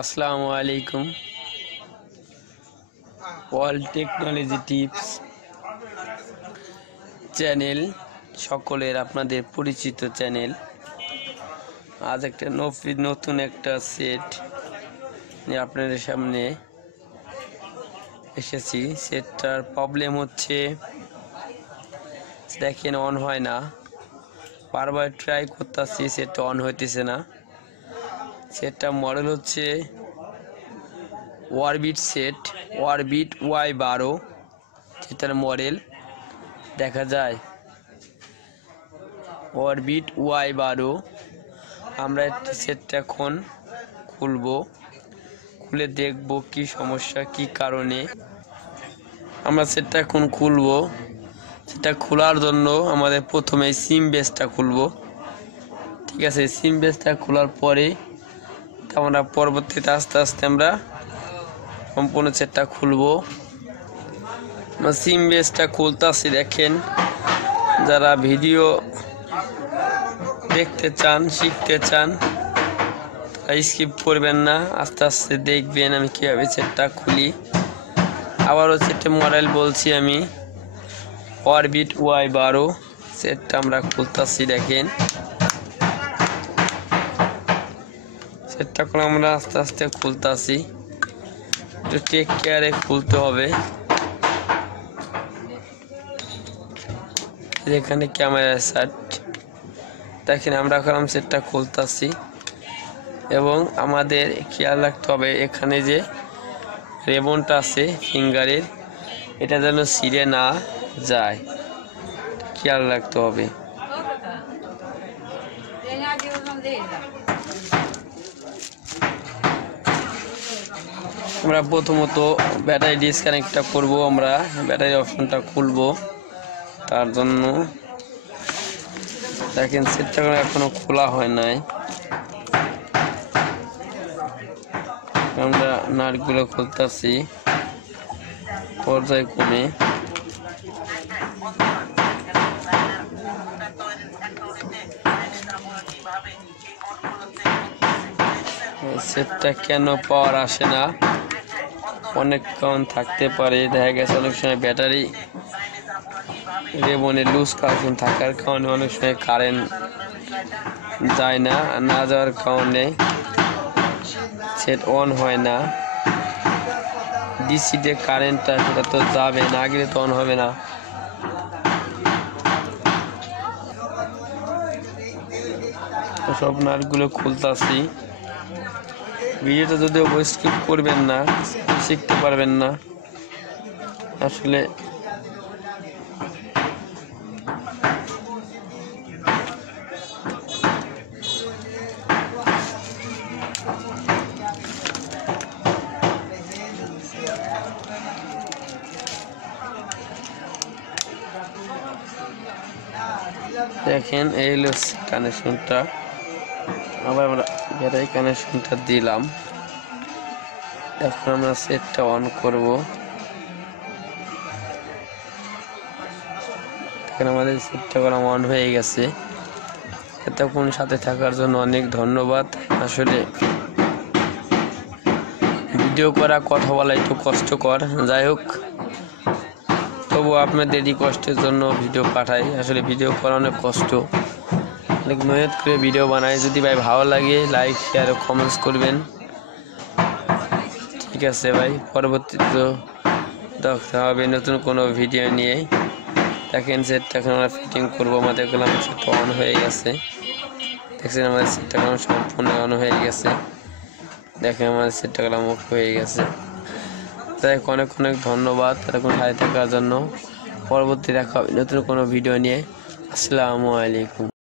আসসালামু আলাইকুম। World technology tips channel সকলের আপনাদের পরিচিত চ্যানেল। আজ একটা নতুন একটা সেট নিয়ে আপনাদের সামনে এসেছি। সেটটার প্রবলেম হচ্ছে, দেখেন অন হয় না, বারবার ট্রাই করতেছি, সেটটা অন হইতেছে না। সেটটা মডেল হচ্ছে অরবিট সেট, অরবিট Y12, যেটার মডেল দেখা যায় অরবিট Y12। আমরা সেটটা এখন খুলে দেখব কি সমস্যা, কি কারণে। আমরা সেটটা এখন খুলব। সেটা খোলার জন্য আমাদের প্রথমে সিম বেসটা খুলব। ঠিক আছে, সিম বেসটা খোলার পরে আমরা পরবর্তীতে আস্তে আস্তে আমরা সম্পূর্ণ সেটটা খুলব। সিম বেসটা খুলতেছি। দেখেন, যারা ভিডিও দেখতে চান, শিখতে চান, স্কিপ করবেন না, আস্তে আস্তে দেখবেন আমি কীভাবে সেটটা খুলি। আবারও সেটটা মডেল বলছি আমি, অরবিট Y12 সেটটা আমরা খুলতেছি। দেখেন, সেটটা করে আমরা আস্তে আস্তে খুলতেছি, একটু টেক কেয়ারে খুলতে হবে। যেখানে ক্যামেরা সেট দেখেন, আমরা এখন সেটটা খুলতেছি এবং আমাদের খেয়াল রাখতে হবে এখানে যে রেবনটা আছে ফিঙ্গারের, এটা যেন ছিঁড়ে না যায়, খেয়াল রাখতে হবে। আমরা প্রথমত ব্যাটারি ডিসকানেক্টটা করব, আমরা ব্যাটারি অপশনটা খুলব। তার জন্য দেখেন সেটটা এখনো খোলা হয় নাই। আমরা নাটগুলো খুলতেছি পর্যায়ক্রমে। সেটটা কেন পাওয়ার আসে না, অনেক কারণ থাকতে পারে। দেখা গেছে অনেক সময় ব্যাটারি রেবনে লুজ কানেকশন থাকার কারণে অনেক সময় কারেন্ট যায় না, না যাওয়ার কারণে সেট অন হয় না। ডিসিতে কারেন্টটা সেটা তো যাবে না, গেলে তো অন হবে না। সব নাটগুলো খুলতেছি। ভিডিওটা যদিও স্কিপ করবেন না, শিখতে পারবেন না আসলে। দেখেন, এই হলো কানেকশনটা। আবার আমরা ব্যাটারি কানেকশনটা দিলাম। এখন আমরা সেটটা অন করব। এখন আমাদের সেটটা অন হয়ে গেছে। এতক্ষণ সাথে থাকার জন্য অনেক ধন্যবাদ। আসলে ভিডিও করা, কথা বলা একটু কষ্টকর, যাই হোক তবু আপনাদেরই কষ্টের জন্য ভিডিও পাঠাই। আসলে ভিডিও করা অনেক কষ্ট, অনেক মেহনত করে ভিডিও বানাই। যদি ভাই ভালো লাগে, লাইক, শেয়ার ও কমেন্টস করবেন। ঠিক আছে ভাই, পরবর্তীতে দেখা হবে নতুন কোনো ভিডিও নিয়ে। দেখেন সেটটা এখন আমরা ফিটিং করবো। আমাদের সেটটা অন হয়ে গেছে। দেখছেন, আমাদের সেটটা সম্পূর্ণ অন হয়ে গেছে। দেখেন, আমাদের সেটটা মুখ হয়ে গেছে। তাই অনেক অনেক ধন্যবাদ এরকম সাথে থাকার জন্য। পরবর্তী দেখা হবে নতুন কোনো ভিডিও নিয়ে। আসসালামু আলাইকুম।